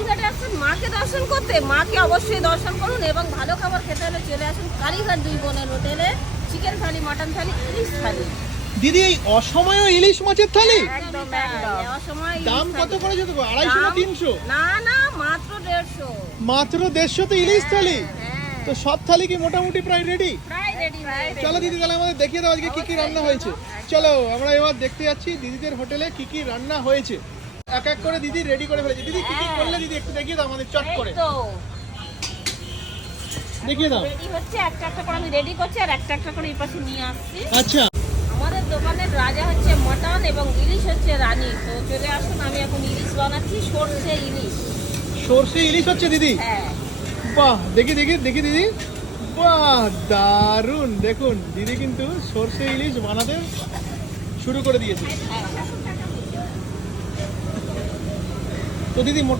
কালীঘাটে আসুন মাকে দর্শন করতে, মাকে অবশ্যই দর্শন করুন এবং ভালো খাবার খেতে হলে চলে আসুন কালীঘাট দুই বোনের হোটেলে। চিকেন থালি, মাটন থালি, ইলিশ থালি। দিদি এই অসময়ে ইলিশ মাছের থালি একদম একদম। অসময় দাম কত করে যেত? 250 না 300? না না, মাত্র 150। মাত্র 150 তে ইলিশ থালি। হ্যাঁ, তো সব থালি কি মোটামুটি প্রায় রেডি? প্রায় রেডি। চলো দিদি তাহলে আমাদের দেখিয়ে দাও আজকে কি কি রান্না হয়েছে। চলো আমরা এবার দেখতে যাচ্ছি দিদিদের হোটেলে কি কি রান্না হয়েছে। এক এক করে দিদি রেডি করে ফেলেছে। দিদি কি কি করলে দিদি একটু দেখিয়ে দাও আমাদের চট করে। তো দেখিয়ে দাও। রেডি হচ্ছে, একটা একটা করে আমি রেডি করছি আর একটা একটা করে এই পাশে নিয়ে আসছি। আচ্ছা আমাদের দোকানের রাজা হচ্ছে মটন এবং ইলিশ হচ্ছে রানী। তো চলে আসুন, আমি এখন ইলিশ বানাচ্ছি, সরষে ইলিশ। সরষে ইলিশ হচ্ছে দিদি? হ্যাঁ, বাহ, দেখি দেখি দেখি দিদি। বাহ, দারুণ। দেখুন দিদি কিন্তু সরষে ইলিশ বানাতে শুরু করে দিয়েছে। তো দিদি